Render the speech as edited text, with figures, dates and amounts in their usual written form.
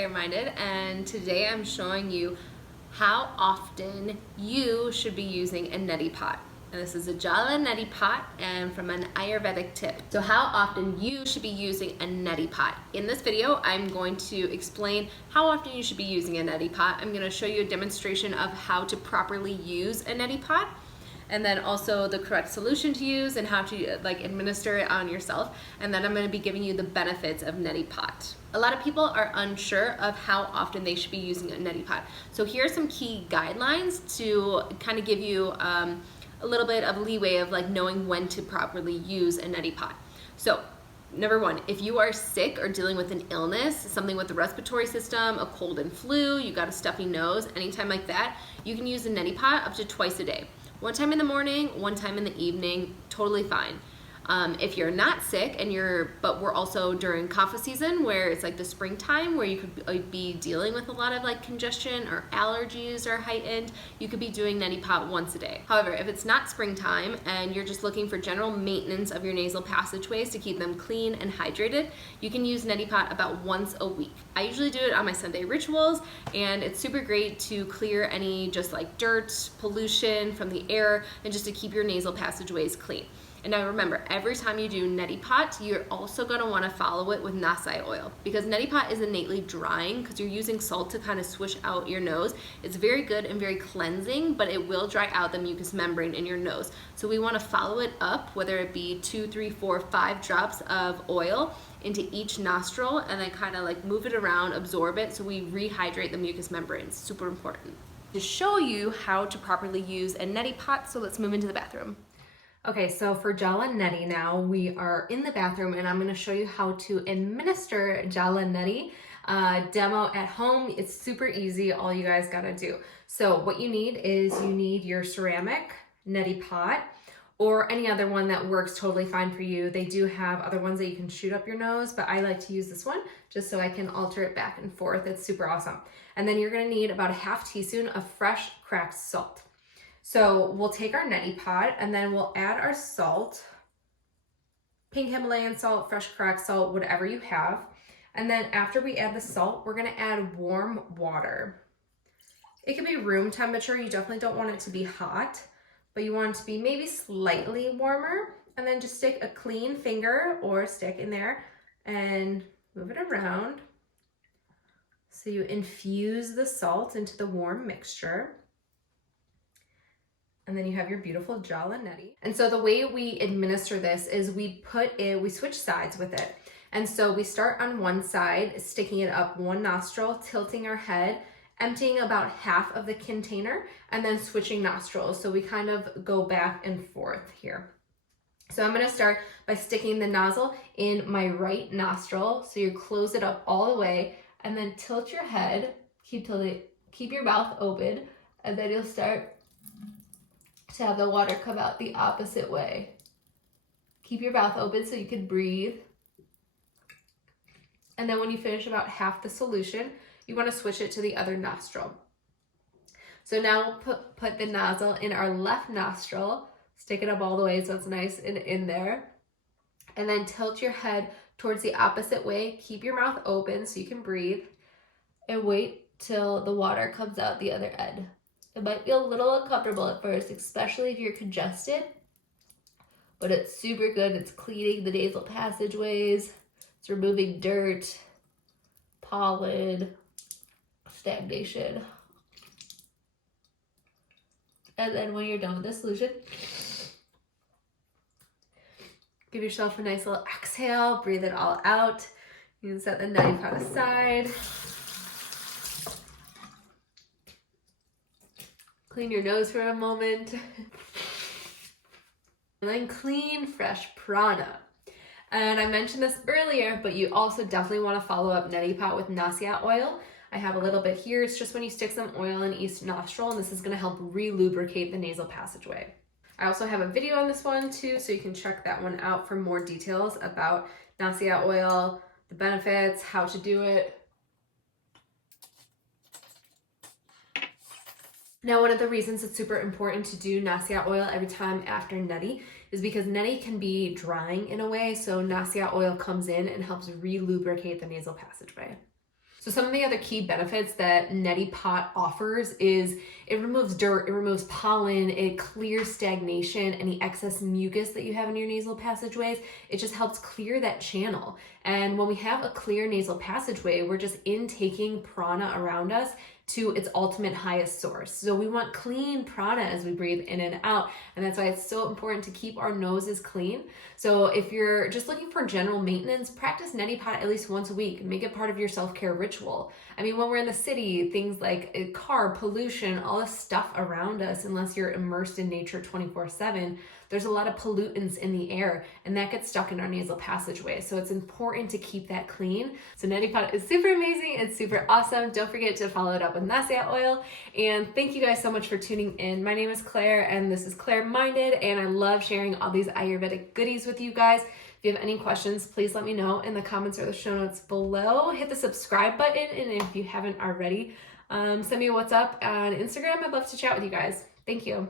Clear-Minded, and today I'm showing you how often you should be using a neti pot. And this is a Jala Neti Pot and from an Ayurvedic tip. So how often you should be using a neti pot. In this video, I'm going to explain how often you should be using a neti pot. I'm going to show you a demonstration of how to properly use a neti pot, and then also the correct solution to use and how to administer it on yourself. And then I'm going to be giving you the benefits of neti pot. A lot of people are unsure of how often they should be using a neti pot. So here are some key guidelines to kind of give you a little bit of leeway of knowing when to properly use a neti pot. So number one, if you are sick or dealing with an illness, something with the respiratory system, a cold and flu, you got a stuffy nose, anytime like that, you can use a neti pot up to twice a day. One time in the morning, one time in the evening, totally fine. If you're not sick but we're also during Kapha season where it's like the springtime where you could be dealing with a lot of congestion or allergies are heightened, you could be doing neti pot once a day. However, if it's not springtime and you're just looking for general maintenance of your nasal passageways to keep them clean and hydrated, you can use neti pot about once a week. I usually do it on my Sunday rituals, and it's super great to clear any just dirt, pollution from the air, and just to keep your nasal passageways clean. And now remember, every time you do neti pot, you're also going to want to follow it with nasal oil, because neti pot is innately drying because you're using salt to kind of swish out your nose. It's very good and very cleansing, but it will dry out the mucus membrane in your nose. So we want to follow it up, whether it be 2, 3, 4, 5 drops of oil into each nostril, and then kind of move it around, absorb it, so we rehydrate the mucus membranes. Super important. To show you how to properly use a neti pot, so let's move into the bathroom. Okay, so for Jala Neti now, we are in the bathroom and I'm going to show you how to administer Jala Neti demo at home. It's super easy, all you guys got to do. So what you need is you need your ceramic neti pot or any other one that works totally fine for you. They do have other ones that you can shoot up your nose, but I like to use this one just so I can alter it back and forth. It's super awesome. And then you're going to need about a half teaspoon of fresh cracked salt. So we'll take our neti pot and then we'll add our salt, pink Himalayan salt, fresh cracked salt, whatever you have. And then after we add the salt, we're gonna add warm water. It can be room temperature. You definitely don't want it to be hot, but you want it to be maybe slightly warmer. And then just stick a clean finger or stick in there and move it around. So you infuse the salt into the warm mixture. And then you have your beautiful Jala Neti. And so the way we administer this is we switch sides with it. And so we start on one side, sticking it up one nostril, tilting our head, emptying about half of the container, and then switching nostrils. So we kind of go back and forth here. So I'm gonna start by sticking the nozzle in my right nostril. So you close it up all the way and then tilt your head, keep your mouth open, and then you'll start to have the water come out the opposite way. Keep your mouth open so you can breathe. And then when you finish about half the solution, you want to switch it to the other nostril. So now we'll put the nozzle in our left nostril, stick it up all the way so it's nice and in there. And then tilt your head towards the opposite way. Keep your mouth open so you can breathe. And wait till the water comes out the other end. It might feel a little uncomfortable at first, especially if you're congested, but it's super good. It's cleaning the nasal passageways. It's removing dirt, pollen, stagnation. And then when you're done with the solution, give yourself a nice little exhale, breathe it all out. You can set the neti pot aside. Clean your nose for a moment. And then clean, fresh prana. And I mentioned this earlier, but you also definitely want to follow up neti pot with nasal oil. I have a little bit here. It's just when you stick some oil in each nostril, and this is going to help re-lubricate the nasal passageway. I also have a video on this one too, so you can check that one out for more details about nasal oil, the benefits, how to do it. Now, one of the reasons it's super important to do nasal oil every time after neti is because neti can be drying in a way, so nasal oil comes in and helps re-lubricate the nasal passageway. So some of the other key benefits that Neti Pot offers is it removes dirt, it removes pollen, it clears stagnation, any excess mucus that you have in your nasal passageways. It just helps clear that channel. And when we have a clear nasal passageway, we're just intaking prana around us to its ultimate highest source. So we want clean prana as we breathe in and out. And that's why it's so important to keep our noses clean. So if you're just looking for general maintenance, practice Neti Pot at least once a week. Make it part of your self-care ritual. I mean, when we're in the city, things like car pollution, all the stuff around us, unless you're immersed in nature 24/7, there's a lot of pollutants in the air, and that gets stuck in our nasal passageway. So it's important to keep that clean. So Neti Pot is super amazing. It's super awesome. Don't forget to follow it up with nasal oil. And thank you guys so much for tuning in. My name is Claire, and this is Claire Minded, and I love sharing all these Ayurvedic goodies with you guys. If you have any questions, please let me know in the comments or the show notes below. Hit the subscribe button, and if you haven't already, send me a WhatsApp on Instagram. I'd love to chat with you guys. Thank you.